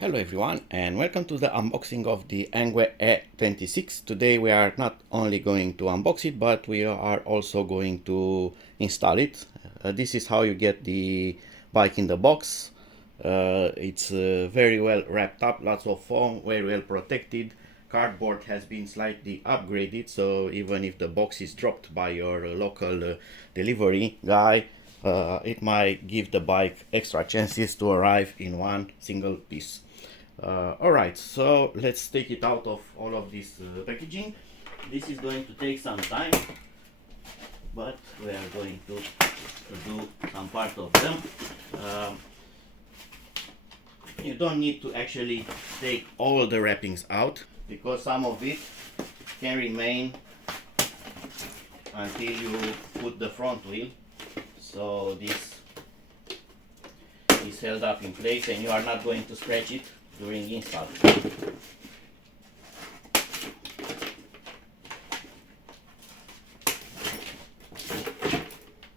Hello everyone and welcome to the unboxing of the ENGWE E26. Today we are not only going to unbox it, but we are also going to install it. This is how you get the bike in the box. It's very well wrapped up, lots of foam, very well protected. Cardboard has been slightly upgraded, so even if the box is dropped by your local delivery guy, it might give the bike extra chances to arrive in one single piece. Alright, so let's take it out of all of this packaging. This is going to take some time, but we are going to do some part of them. You don't need to actually take all the wrappings out, because some of it can remain until you put the front wheel. So this is held up in place and you are not going to scratch it during install.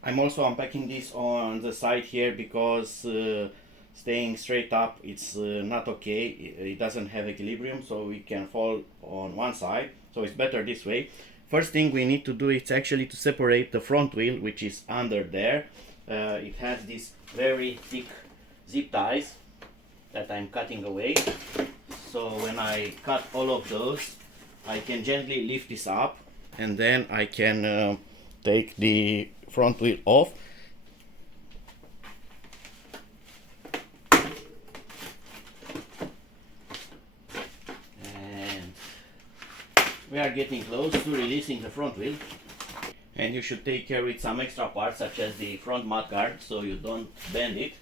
I'm also unpacking this on the side here because staying straight up it's not okay. It doesn't have equilibrium, so it can fall on one side, so it's better this way. First thing we need to do is actually to separate the front wheel, which is under there. It has these very thick zip ties that I'm cutting away. So when I cut all of those, I can gently lift this up and then I can take the front wheel off. And we are getting close to releasing the front wheel. And you should take care with some extra parts such as the front mud guard so you don't bend it.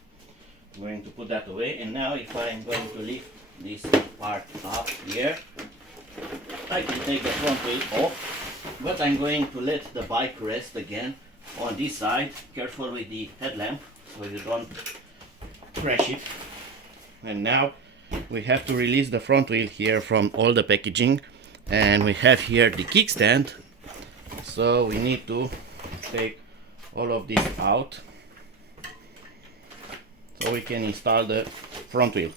I'm going to put that away, and now if I'm going to lift this part up here, I can take the front wheel off, but I'm going to let the bike rest again on this side. Careful with the headlamp so you don't crash it. And now we have to release the front wheel here from all the packaging, and we have here the kickstand, so we need to take all of this out so we can install the front wheel.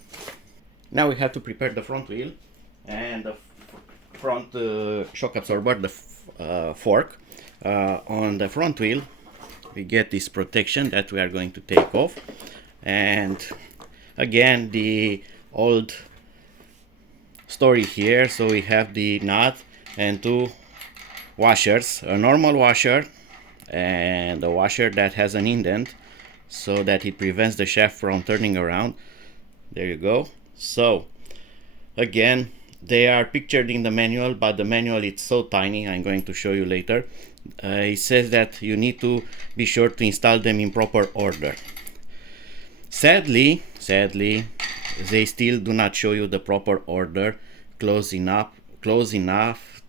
Now we have to prepare the front wheel and the front shock absorber, the fork. On the front wheel we get this protection that we are going to take off, and again the old story here. So we have the nut and two washers, a normal washer and a washer that has an indent so that it prevents the shaft from turning around. There you go. So again, they are pictured in the manual, but the manual is so tiny, I'm going to show you later. It says that you need to be sure to install them in proper order. Sadly, they still do not show you the proper order close enough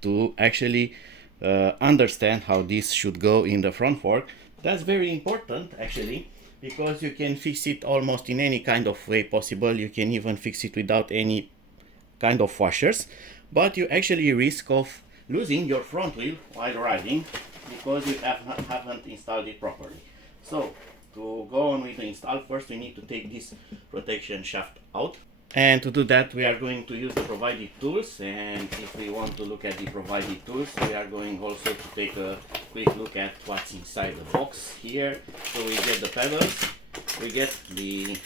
to actually understand how this should go in the front fork. That's very important actually, because you can fix it almost in any kind of way possible. You can even fix it without any kind of washers, but you actually risk of losing your front wheel while riding because you haven't installed it properly. So to go on with the install, first we need to take this protection shaft out, and to do that we are going to use the provided tools. And if we want to look at the provided tools, we are going also to take a quick look at what's inside the box here. So we get the pedals, we get the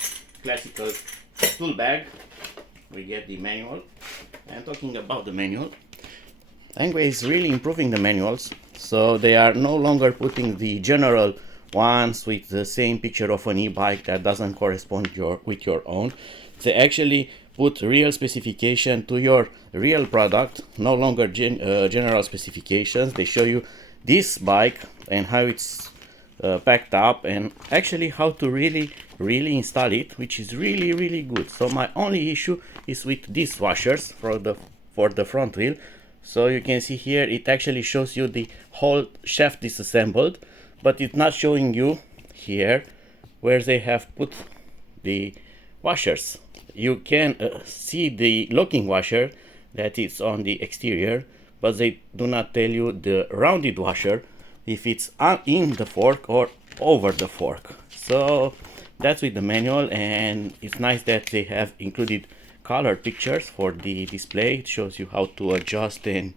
classical tool bag, we get the manual. And talking about the manual, ENGWE is really improving the manuals, so they are no longer putting the general ones with the same picture of an e-bike that doesn't correspond with your own. They actually put real specification to your real product, no longer general specifications. They show you this bike and how it's packed up, and actually how to really install it, which is really good. So my only issue is with these washers for the front wheel. So you can see here it actually shows you the whole shaft disassembled, but it's not showing you here where they have put the washers. You can see the locking washer that is on the exterior, but they do not tell you the rounded washer, if it's in the fork or over the fork. So That's with the manual, and it's nice that they have included color pictures for the display. It shows you how to adjust and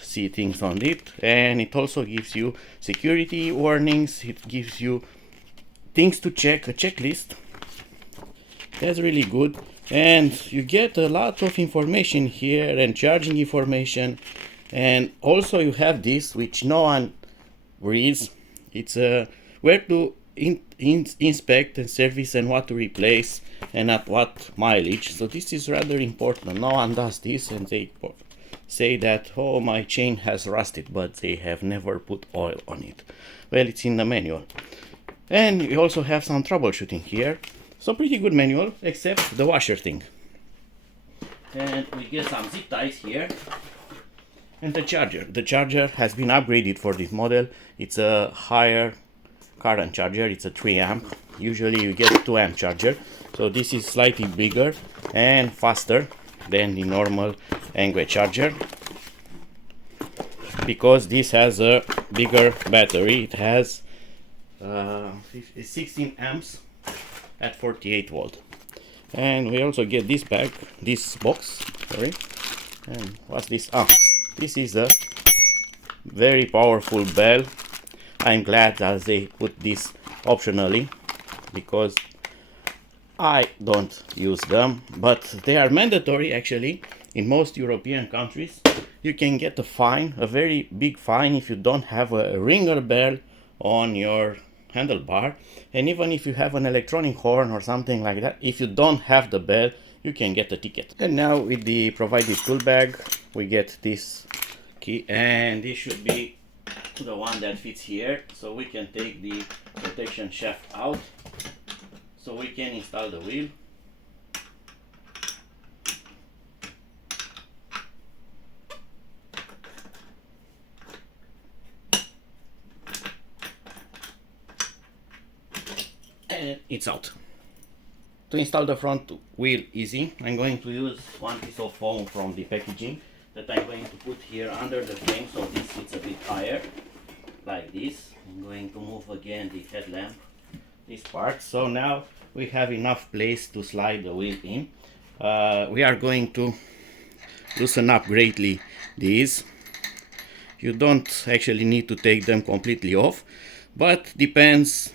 see things on it, and it also gives you security warnings. It gives you things to check, a checklist. That's really good, and you get a lot of information here and charging information. And also you have this, which no one reads. It's where to inspect and service and what to replace and at what mileage. So this is rather important. No one does this, and they say that, oh, my chain has rusted, but they have never put oil on it. Well, it's in the manual. And you also have some troubleshooting here. So pretty good manual, except the washer thing. And we get some zip ties here. And the charger. The charger has been upgraded for this model. It's a higher current charger. It's a 3 amp. Usually you get a 2 amp charger. So this is slightly bigger and faster than the normal ENGWE charger, because this has a bigger battery. It has 16 amps at 48 volt. And we also get this box, sorry. And what's this? This is a very powerful bell. I'm glad that they put this optionally, because I don't use them, but they are mandatory actually in most European countries. You can get a fine, a very big fine, if you don't have a ringer bell on your handlebar. And even if you have an electronic horn or something like that, if you don't have the bell, you can get a ticket. And now with the provided tool bag, we get this key, and this should be the one that fits here, so we can take the protection shaft out, so we can install the wheel. And it's out. To install the front wheel easy, I'm going to use one piece of foam from the packaging that I'm going to put here under the frame, so this sits a bit higher, like this. I'm going to move again the headlamp, this part. So now we have enough place to slide the wheel in. We are going to loosen up greatly these. You don't actually need to take them completely off, but depends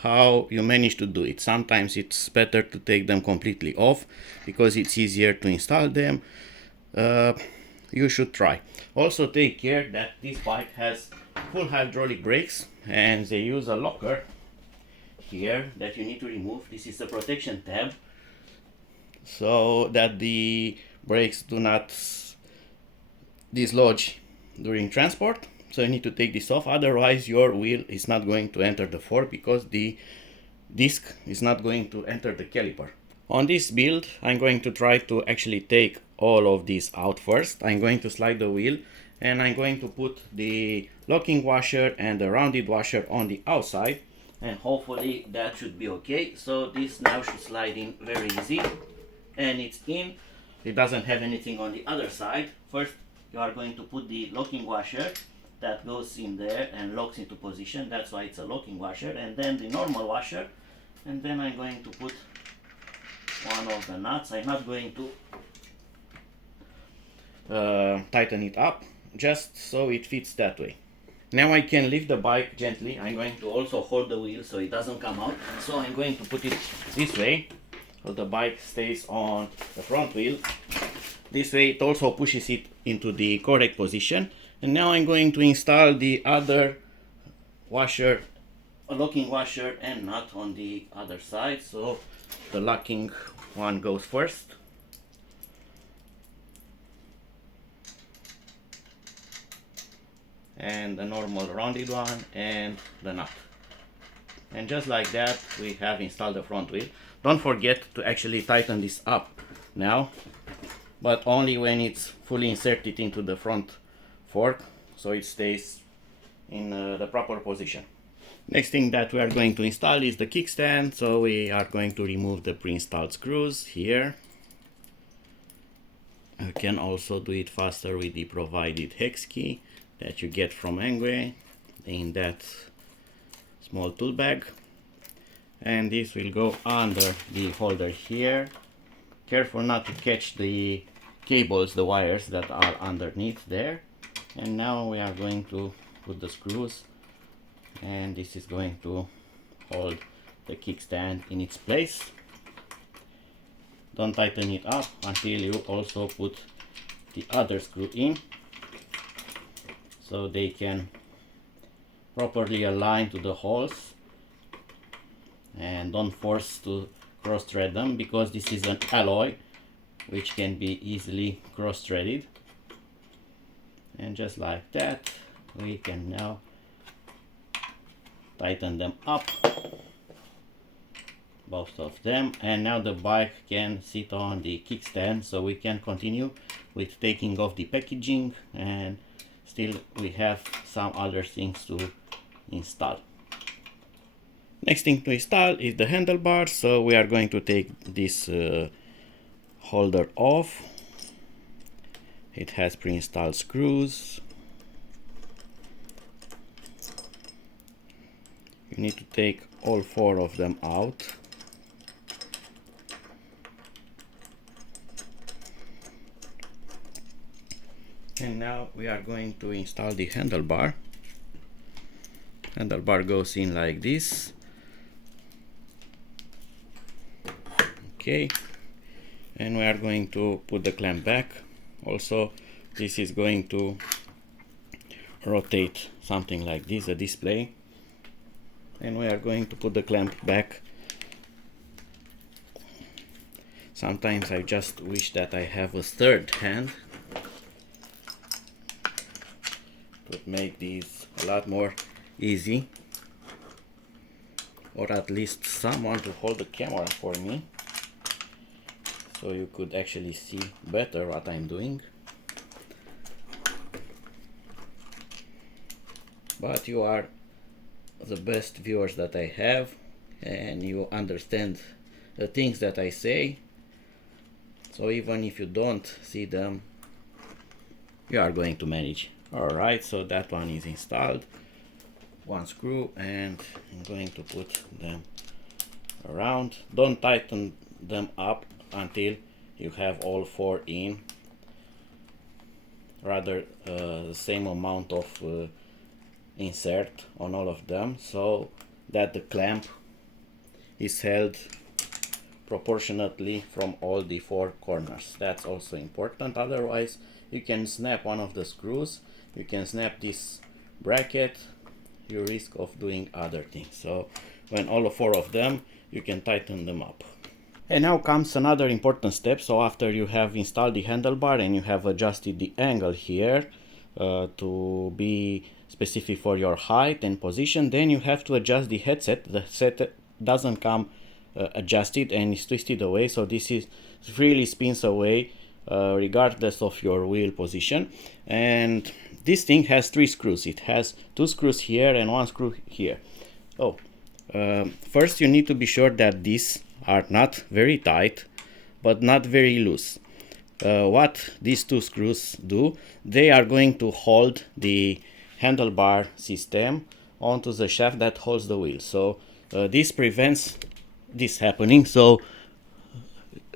how you manage to do it. Sometimes it's better to take them completely off because it's easier to install them. You should try. Also take care that this bike has full hydraulic brakes, and they use a locker here that you need to remove. This is a protection tab, so that the brakes do not dislodge during transport. So you need to take this off, otherwise your wheel is not going to enter the fork, because the disc is not going to enter the caliper. On this build, I'm going to try to actually take all of these out first. I'm going to slide the wheel, and I'm going to put the locking washer and the rounded washer on the outside, and hopefully that should be okay. So this now should slide in very easy, and it's in. It doesn't have anything on the other side. First you are going to put the locking washer that goes in there and locks into position. That's why it's a locking washer. And then the normal washer, and then I'm going to put one of the nuts. I'm not going to tighten it up, just so it fits that way. Now I can lift the bike gently. I'm going to also hold the wheel so it doesn't come out. So I'm going to put it this way, so the bike stays on the front wheel. This way it also pushes it into the correct position. And now I'm going to install the other washer, a locking washer and nut on the other side. So the locking one goes first. And the normal rounded one and the nut. And just like that we have installed the front wheel. Don't forget to actually tighten this up now, but only when it's fully inserted into the front fork, so it stays in the proper position. Next thing that we are going to install is the kickstand. So we are going to remove the pre-installed screws here. You can also do it faster with the provided hex key that you get from ENGWE in that small tool bag. and this will go under the holder here. Careful not to catch the cables, the wires that are underneath there. And now we are going to put the screws, and this is going to hold the kickstand in its place. Don't tighten it up until you also put the other screw in, so they can properly align to the holes. And don't force to cross thread them, because this is an alloy which can be easily cross threaded. And just like that, we can now tighten them up, both of them, and now the bike can sit on the kickstand, so we can continue with taking off the packaging, and still we have some other things to install. Next thing to install is the handlebar, so we are going to take this holder off. It has pre-installed screws. You need to take all 4 of them out. And now we are going to install the handlebar. Handlebar goes in like this. Okay, and we are going to put the clamp back. Also, this is going to rotate something like this, a display, and we are going to put the clamp back. Sometimes I just wish that I have a third hand. It would make these a lot more easy, or at least someone to hold the camera for me, so you could actually see better what I'm doing. But you are the best viewers that I have, and you understand the things that I say, so even if you don't see them, you are going to manage. Alright, so that one is installed. 1 screw, and I'm going to put them around. Don't tighten them up until you have all 4 in, rather the same amount of insert on all of them, so that the clamp is held proportionately from all the 4 corners. That's also important, otherwise you can snap one of the screws, you can snap this bracket, you risk of doing other things. So when all 4 of them, you can tighten them up. And now comes another important step. So after you have installed the handlebar and you have adjusted the angle here to be specific for your height and position, then you have to adjust the headset. The set doesn't come adjusted and is twisted away, so this is freely spins away regardless of your wheel position. And this thing has 3 screws. It has 2 screws here and 1 screw here. First you need to be sure that these are not very tight but not very loose. What these 2 screws do, they are going to hold the handlebar system onto the shaft that holds the wheel. So this prevents this happening, so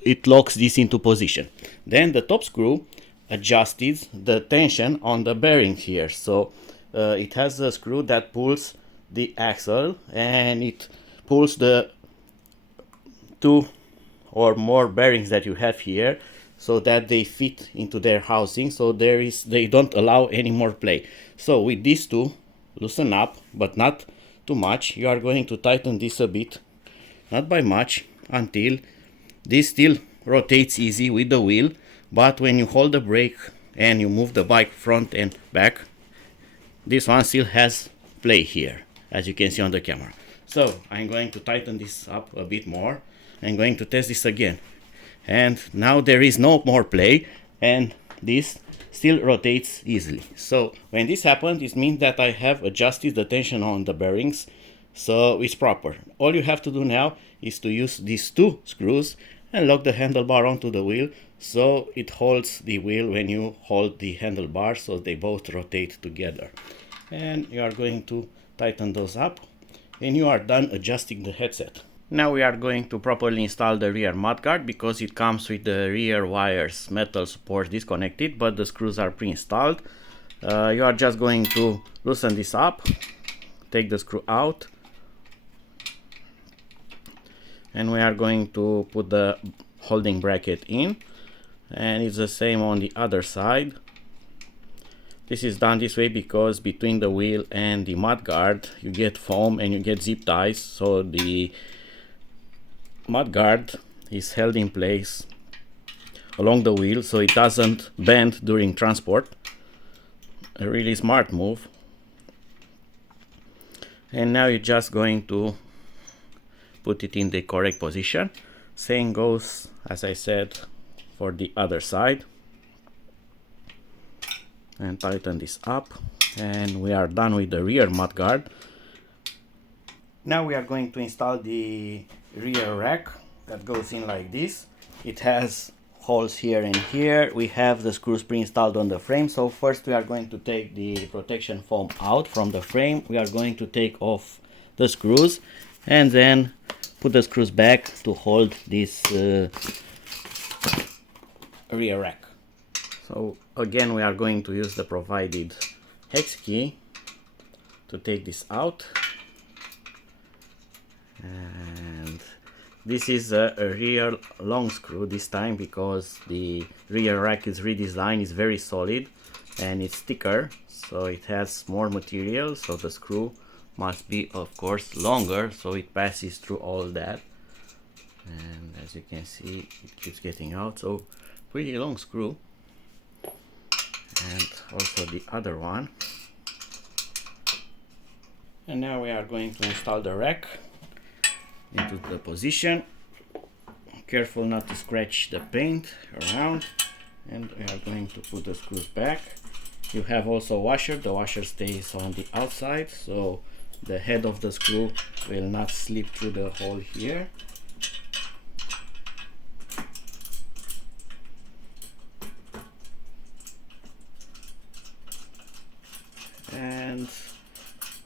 it locks this into position. Then the top screw adjusted the tension on the bearing here, so it has a screw that pulls the axle and it pulls the 2 or more bearings that you have here, so that they fit into their housing, so they don't allow any more play. So with these 2, loosen up, but not too much. You are going to tighten this a bit, not by much, until this still rotates easy with the wheel, but when you hold the brake and you move the bike front and back, this one still has play here, as you can see on the camera. So I'm going to tighten this up a bit more. I'm going to test this again, and now there is no more play and this still rotates easily. So when this happens, it means that I have adjusted the tension on the bearings, so it's proper. All you have to do now is to use these 2 screws and lock the handlebar onto the wheel, so it holds the wheel when you hold the handlebar, so they both rotate together. And you are going to tighten those up and you are done adjusting the headset. Now we are going to properly install the rear mudguard because it comes with the rear wires metal support disconnected, but the screws are pre-installed. You are just going to loosen this up, take the screw out, and we are going to put the holding bracket in, and it's the same on the other side. This is done this way because between the wheel and the mudguard you get foam and you get zip ties, so the mudguard is held in place along the wheel so it doesn't bend during transport. A really smart move. And now you're just going to put it in the correct position. Same goes, as I said, for the other side. And tighten this up, and we are done with the rear mudguard. Now we are going to install the rear rack that goes in like this. It has holes here and here. We have the screws pre-installed on the frame. So first we are going to take the protection foam out from the frame. We are going to take off the screws and then put the screws back to hold this rear rack. So again we are going to use the provided hex key to take this out, and this is a rear long screw this time because the rear rack is redesigned. It's very solid and it's thicker, so it has more material, so the screw must be of course longer so it passes through all that, and as you can see it keeps getting out. So pretty long screw. And also the other one. And now we are going to install the rack into the position. Careful not to scratch the paint around, and we are going to put the screws back. You have also a washer. The washer stays on the outside so the head of the screw will not slip through the hole here. And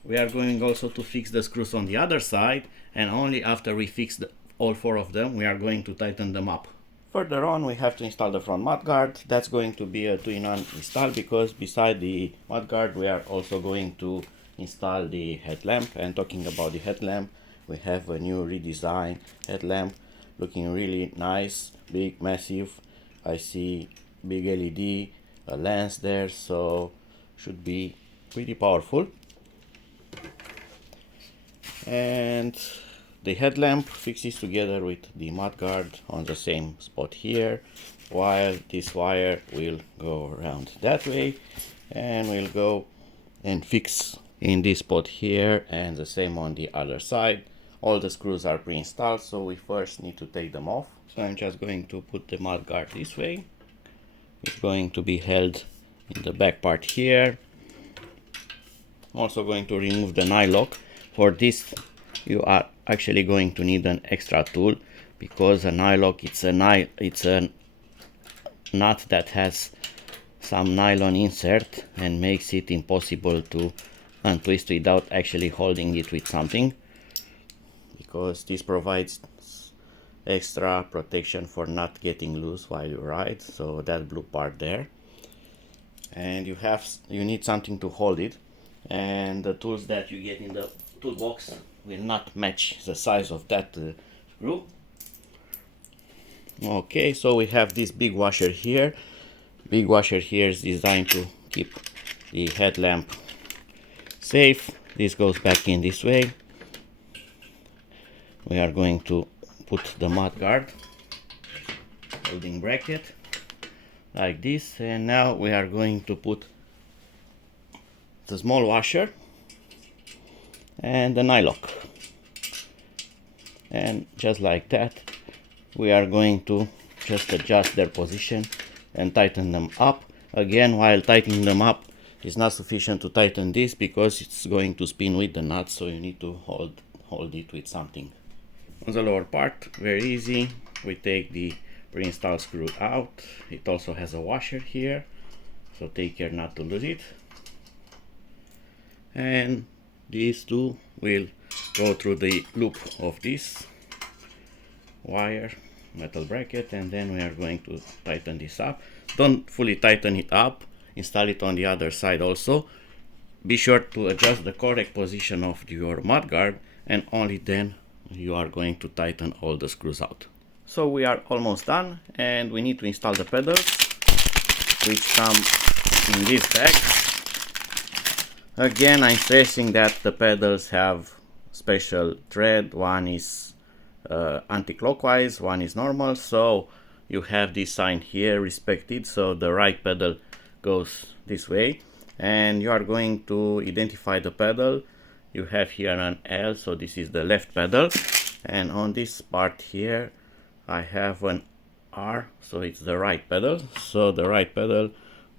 we are going also to fix the screws on the other side, and only after we fix all four of them we are going to tighten them up. Further on we have to install the front mudguard. That's going to be a two-in-one install because beside the mudguard we are also going to install the headlamp. And talking about the headlamp, we have a new redesigned headlamp looking really nice, big, massive. I see big LED, a lens there, so should be pretty powerful. And the headlamp fixes together with the mudguard on the same spot here, while this wire will go around that way and will go and fix in this spot here, and the same on the other side. All the screws are pre-installed, so we first need to take them off. So I'm just going to put the mudguard this way. It's going to be held in the back part here. I'm also going to remove the nylock. For this you are actually going to need an extra tool because a nylock, it's a nut that has some nylon insert and makes it impossible to untwist without actually holding it with something, because this provides extra protection for not getting loose while you ride. So that blue part there, and you need something to hold it, and the tools that you get in the toolbox will not match the size of that screw. Okay, so we have this big washer here. Big washer here is designed to keep the headlamp safe. This goes back in this way. We are going to put the mudguard holding bracket like this, and now we are going to put the small washer and the nylock, and just like that we are going to just adjust their position and tighten them up. Again, while tightening them up, it's not sufficient to tighten this because it's going to spin with the nut, so you need to hold it with something. On the lower part, very easy, we take the pre-installed screw out. It also has a washer here, so take care not to lose it. And these two will go through the loop of this wire, metal bracket, and then we are going to tighten this up. Don't fully tighten it up, install it on the other side also. Be sure to adjust the correct position of your mudguard, and only then you are going to tighten all the screws out. So we are almost done, and we need to install the pedals, which come in this bag. Again, I'm stressing that the pedals have special thread. One is anti-clockwise, one is normal, so you have this sign here respected, so the right pedal goes this way, and you are going to identify the pedal. You have here an L, so this is the left pedal, and on this part here I have an R, so it's the right pedal. So the right pedal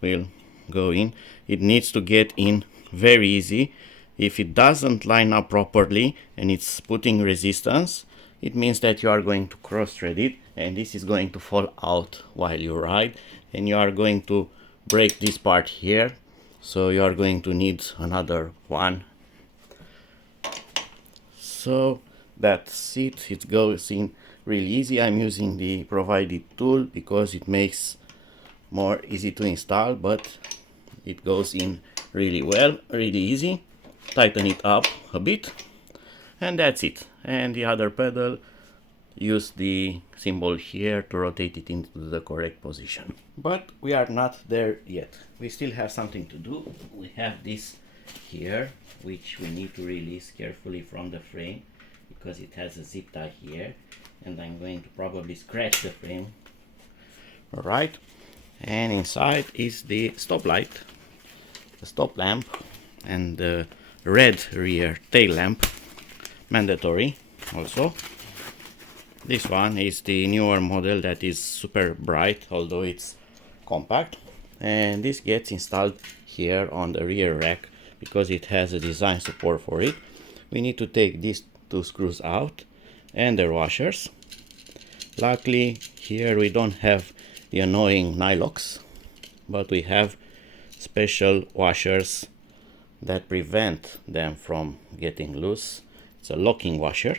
will go in. It needs to get in very easy. If it doesn't line up properly and it's putting resistance, it means that you are going to cross thread it, and this is going to fall out while you ride, and you are going to break this part here, so you are going to need another one. So that's it. It goes in really easy. I'm using the provided tool because it makes more easy to install, but it goes in really well, really easy. Tighten it up a bit, and that's it. And the other pedal, use the symbol here to rotate it into the correct position. But we are not there yet. We still have something to do. We have this here, which we need to release carefully from the frame because it has a zip tie here, and I'm going to probably scratch the frame. Alright, and inside is the stop light, the stop lamp, and the red rear tail lamp, mandatory also. This one is the newer model that is super bright, although it's compact, and this gets installed here on the rear rack because it has a design support for it. We need to take these two screws out and their washers. Luckily here we don't have the annoying nylocks, but we have special washers that prevent them from getting loose. It's a locking washer,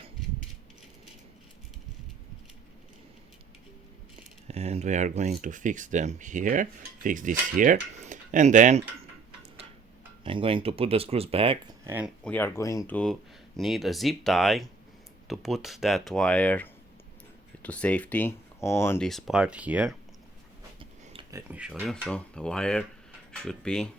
and we are going to fix them here, fix this here, and then I'm going to put the screws back, and we are going to need a zip tie to put that wire to safety on this part here. Let me show you. So the wire should be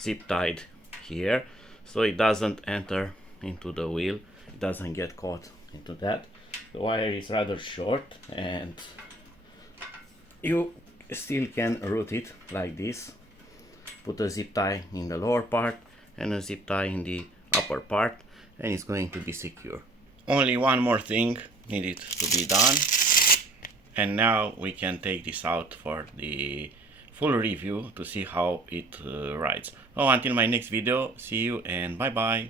zip tied here, so it doesn't enter into the wheel, it doesn't get caught into that. The wire is rather short, and you still can route it like this. Put a zip tie in the lower part and a zip tie in the upper part, and it's going to be secure. Only one more thing needed to be done, and now we can take this out for the full review to see how it rides. Oh, until my next video, see you and bye bye.